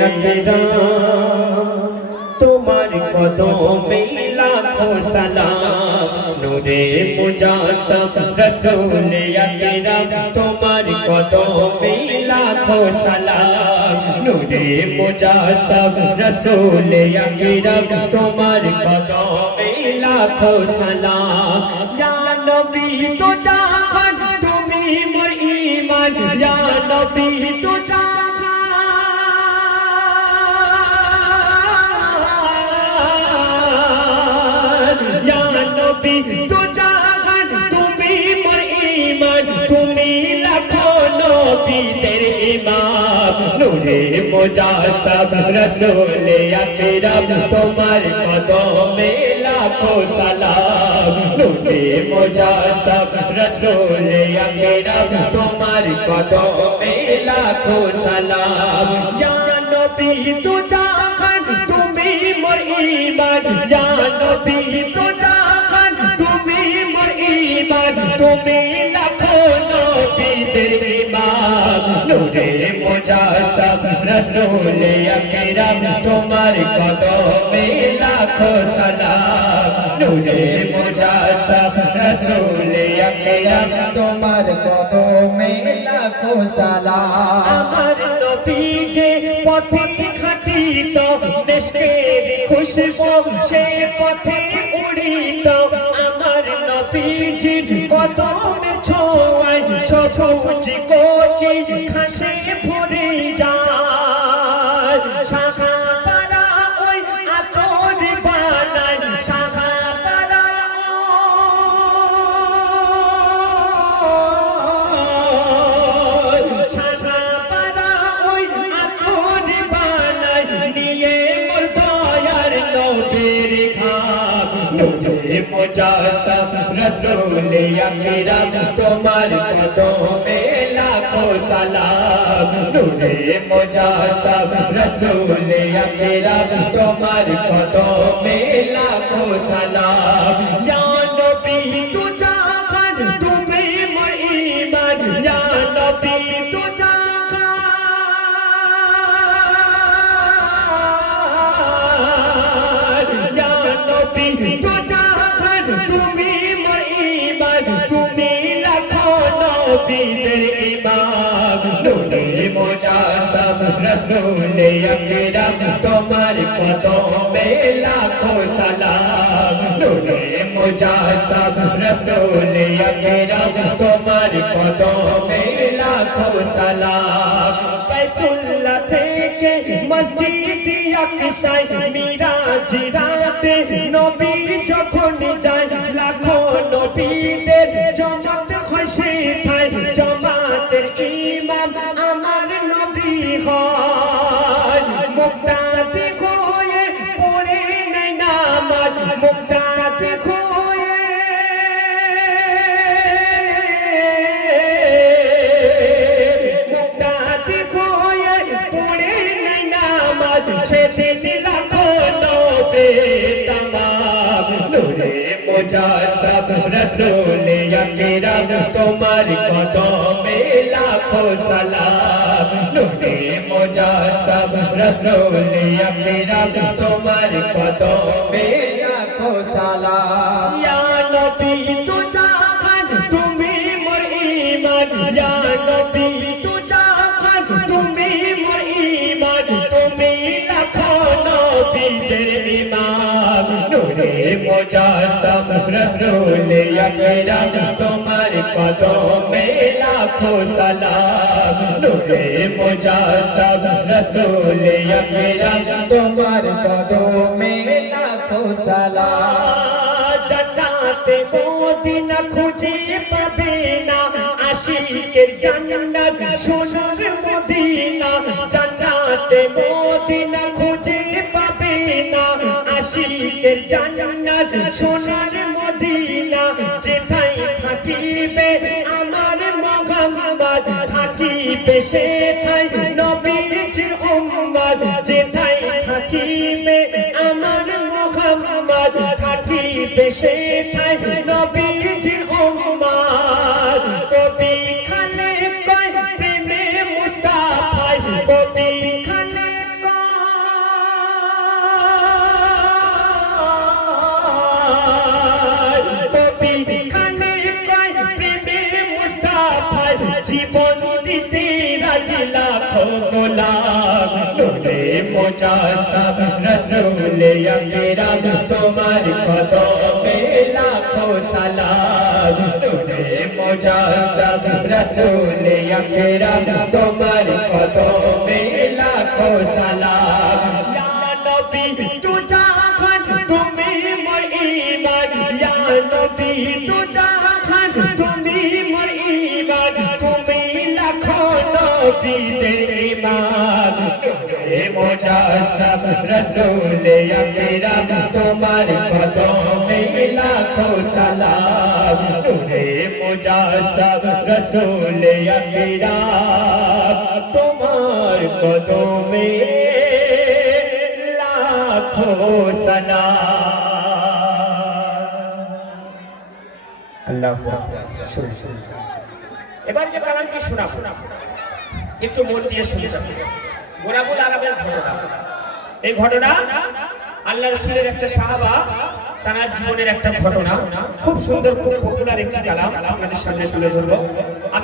আকরাম তোমার কদমে লাখো সালাম নূরে মুজাসসাম রাসূল আকরাম তোমার কদমে লাখো সালাম নূরে মুজাসসাম রাসূল আকরাম তোমার কদমে লাখো সালাম ইয়া নবী তো জাহান তুমি মোর ঈমান ইয়া নবী তো তো জাহান তুমি মোর ঈমান তুমি লাখো নবীদের ইমাম নূরে মুজাসসাম রাসূল আকরাম তোমার কদমে লাখো সালাম নূরে মুজাসসাম রাসূল আকরাম তোমার কদমে লাখো সালাম ইয়া নবী তো জাহান তুমি মোর ঈমান ইয়া নবী তো তুমি লাখো নবীদের ইমাম নূরে মুজাসসাম রাসূল আকরাম তোমার কদমে লাখো সালাম নূরে মুজাসসাম রাসূল আকরাম তোমার কদমে লাখো সালাম আমার নবী যে পথে হাঁটিত দেশকে খুশবু সে পথে উড়িত আমার নবীজির কদমের ছোঁয়ায় সবুজ কচি ঘাসে ভরে যায় শাখাপারা ওই আতর বানায় শাখাপারা ওই আতর বানায় নিয়ে মোর দয়ার নবীর খাম নূরে মুজাসসাম রাসূল আকরাম তোমার কদমে লাখো সালাম নূরে মুজাসসাম রাসূল আকরাম তোমার কদমে লাখো সালাম ইয়া নবী তু জাহান তুমি মোর ঈমান ইয়া নবী তু জাহান ইয়া নবী তু তুমি মোর ঈমান তুমি লাখো নবীদের ইমাম নূরে মুজাসসাম রাসূল আকরাম তোমার কদমে লাখো সালাম নূরে মুজাসসাম রাসূল আকরাম তোমার কদমে লাখো সালাম বাইতুল্লাহ থেকে মসজিদ আকসায় মিরাজ রাতে নবী যখন যায় লাখো নবীদের জমাত হয় সেথায় জমাতের ইমাম আমার নবী হয় মুক্তাদি হয়ে পড়ে নাই নামাজ মুক্তাদি হয়ে মুক্তাদি হয়ে পড়ে নাই নামাজ সেদিন লাখো নবী তামাম নূরে মুজাসসাম রাসূল আকরাম তোমার কদমে লাখো সালাম নূরে মুজাসসাম রাসূল আকরাম তোমার কদমে লাখো সালাম ইয়া নবী তু জাহান তুমি মোর ঈমান ইয়া নবী তু জাহান তুমি মোর ঈমান তুমি লাখো নবীদের ইমাম নূরে মুজাসসাম রাসূল আকরাম তোমার কদমে লাখো সালাম নূরে মুজাসসাম রাসূল আকরাম তোমার কদমে লাখো সালাম জান্নাতে মদিনা খুঁজে পাবে না আশিকের জান্নাত সোনার মদিনা জান্নাতে মদিনা খুঁজে পাবে না আশিকের জান্নাত সোনার মদিনা যেথায় থাকিবে আমার মুহাম্মদ থাকিবে সেথায় নবীজির উম্মত যেথায় থাকিবে আমার মুহাম্মদ থাকিবে সেথায় নবীজির উম্মত কবি খালে কয় প্রেমে মুস্তাফায় কবি খালে নূরে মুজাসসাম রাসূল আকরাম তোমার কদমে লাখো সালাম নূরে মুজাসসাম রাসূল আকরাম তোমার কদমে লাখো সালাম ইয়া নবী তু জাখান তুমি মোর ঈমান ইয়া নবী তু জাখান তুমি মোর ঈমান তুমি লাখো নবীদের ঈমান নূরে মুজাসসাম রাসূল আকরাম তোমার কদমে লাখো সালাম নূরে মুজাসসাম রাসূল আকরাম তোমার কদমে লাখো সালাম আল্লাহু আকবার শুনুন এবার যে কালামটি শোনা একটু মন দিয়ে শুনতে হবে গোলামুল আরবের ঘটনা এই ঘটনা আল্লাহ রাসূলের একটা সাহাবা তার জীবনের একটা ঘটনা খুব সুন্দর খুব পপুলার একটি কালাম আপনাদের সামনে তুলে ধরব আমি